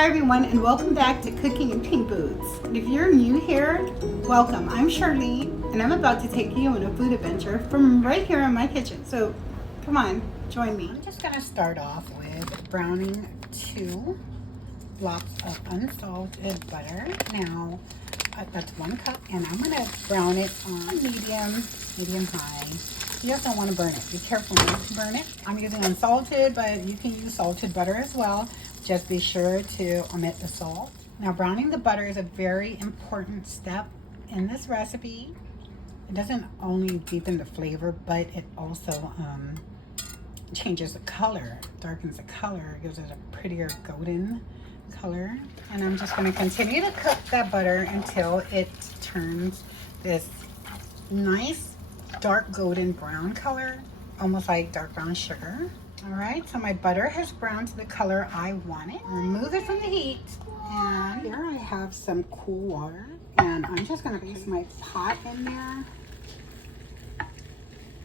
Hi everyone, and welcome back to Cooking in Pink Boots. And if you're new here, welcome. I'm Charlene, and I'm about to take you on a food adventure from right here in my kitchen. So come on, join me. I'm just gonna start off with browning 2 blocks of unsalted butter. Now, that's 1 cup, and I'm gonna brown it on medium high. You just don't want to burn it. Be careful not to burn it. I'm using unsalted, but you can use salted butter as well. Just be sure to omit the salt. Now, browning the butter is a very important step in this recipe. It doesn't only deepen the flavor, but it also changes the color, darkens the color, gives it a prettier golden color. And I'm just going to continue to cook that butter until it turns this nice dark golden brown color, almost like dark brown sugar. All right, so my butter has browned to the color I want it. Remove it from the heat, and here I have some cool water, and I'm just gonna place my pot in there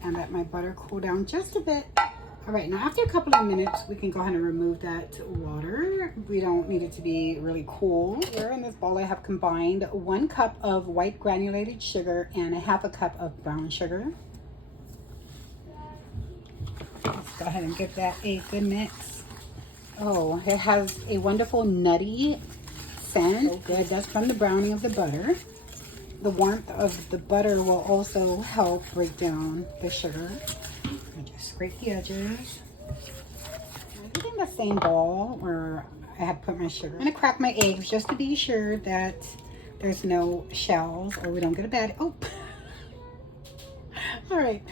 and let my butter cool down just a bit. All right, now after a couple of minutes, we can go ahead and remove that water. We don't need it to be really cool. Here in this bowl, I have combined 1 cup of white granulated sugar and a 1/2 cup of brown sugar. Let's go ahead and give that a good mix. Oh, it has a wonderful nutty scent. So good. That's from the browning of the butter. The warmth of the butter will also help break down the sugar. And just scrape the edges. I'm using the same bowl where I had put my sugar. I'm going to crack my eggs just to be sure that there's no shells or we don't get a bad... Oh! All right.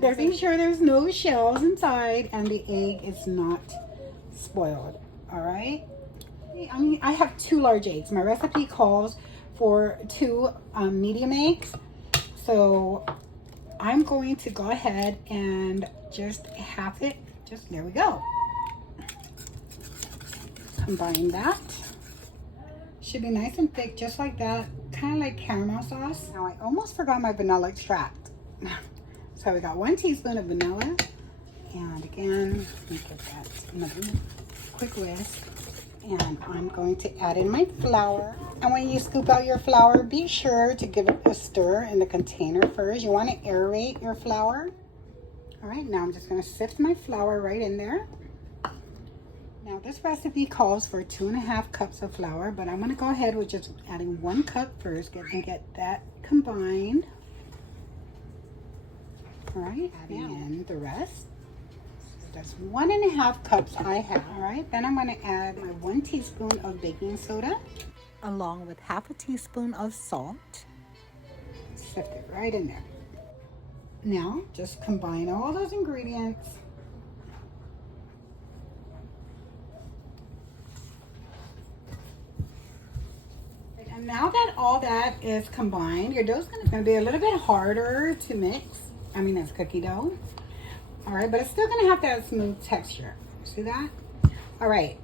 Making sure there's no shells inside and the egg is not spoiled. All right. I have 2 large eggs. My recipe calls for 2 medium eggs. So I'm going to go ahead and just half it. Just there we go. Combine that. Should be nice and thick, just like that. Kind of like caramel sauce. Now I almost forgot my vanilla extract. So we got 1 teaspoon of vanilla, and again, let me give that another quick whisk. And I'm going to add in my flour. And when you scoop out your flour, be sure to give it a stir in the container first. You want to aerate your flour. All right, now I'm just going to sift my flour right in there. Now this recipe calls for 2.5 cups of flour, but I'm going to go ahead with just adding 1 cup first and get that combined. All right, adding in the rest. So that's 1.5 cups I have. All right, then I'm going to add my 1 teaspoon of baking soda, along with 1/2 teaspoon of salt. Sift it right in there. Now, just combine all those ingredients. And now that all that is combined, your dough is going to be a little bit harder to mix. I mean, that's cookie dough. All right, but it's still gonna have that smooth texture. See that? All right.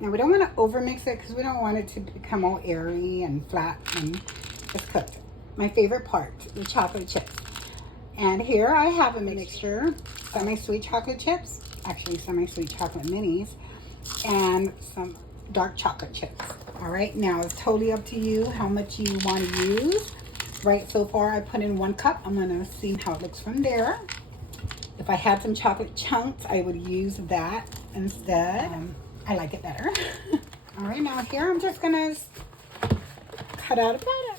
Now we don't want to overmix it because we don't want it to become all airy and flat and just cooked. My favorite part, the chocolate chips. And here I have a mixture, semi-sweet chocolate chips, actually semi-sweet chocolate minis, and some dark chocolate chips. All right, now it's totally up to you how much you want to use. Right, so far I put in 1 cup. I'm gonna see how it looks from there. If I had some chocolate chunks, I would use that instead. I like it better. All right, now here I'm just gonna cut out about an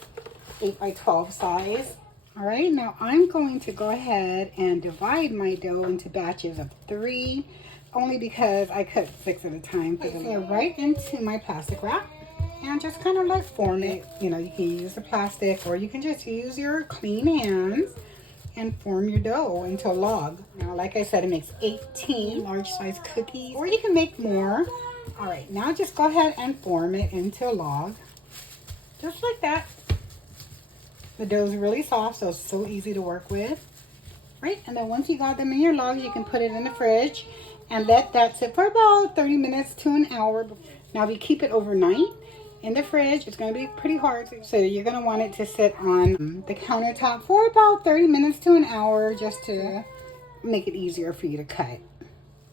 8 by 12 size. All right, now I'm going to go ahead and divide my dough into batches of 3, only because I cut 6 at a time. Put it right into my plastic wrap. And just kind of like form it. You know, you can use the plastic or you can just use your clean hands and form your dough into a log. Now, like I said, it makes 18 large size cookies, or you can make more. All right, now just go ahead and form it into a log. Just like that. The dough is really soft, so it's so easy to work with. Right, and then once you got them in your logs, you can put it in the fridge and let that sit for about 30 minutes to an hour. Now, if you keep it overnight in the fridge, it's going to be pretty hard. So you're going to want it to sit on the countertop for about 30 minutes to an hour just to make it easier for you to cut.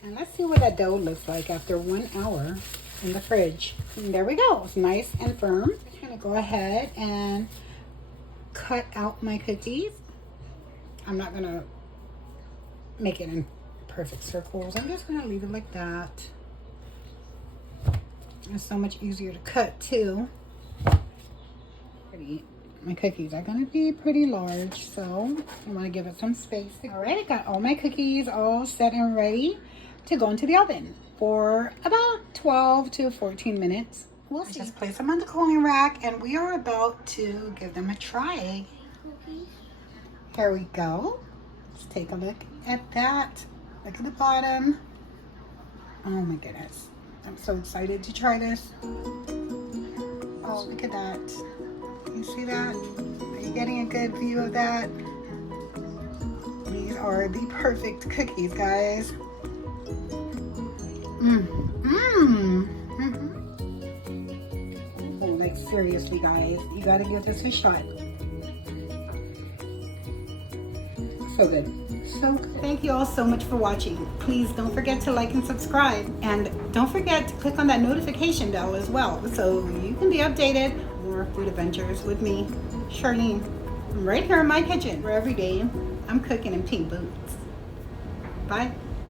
And let's see what that dough looks like after 1 hour. in the fridge. And there we go. It's nice and firm. I'm gonna go ahead and cut out my cookies. I'm not gonna make it in perfect circles. I'm just gonna leave it like that. It's so much easier to cut too. My cookies are gonna be pretty large, so I wanna give it some space. All right, I got all my cookies all set and ready to go into the oven for about 12 to 14 minutes. We'll see. Just place them on the cooling rack and we are about to give them a try. Here we go. Let's take a look at that. Look at the bottom. Oh my goodness. I'm so excited to try this. Oh, look at that. You see that? Are you getting a good view of that? These are the perfect cookies, guys. Oh, like seriously, guys, you gotta give this a shot. So good. So good. Thank you all so much for watching. Please don't forget to like and subscribe. And don't forget to click on that notification bell as well, so you can be updated on more food adventures with me, Charlene. I'm right here in my kitchen, where every day I'm cooking in pink boots. Bye.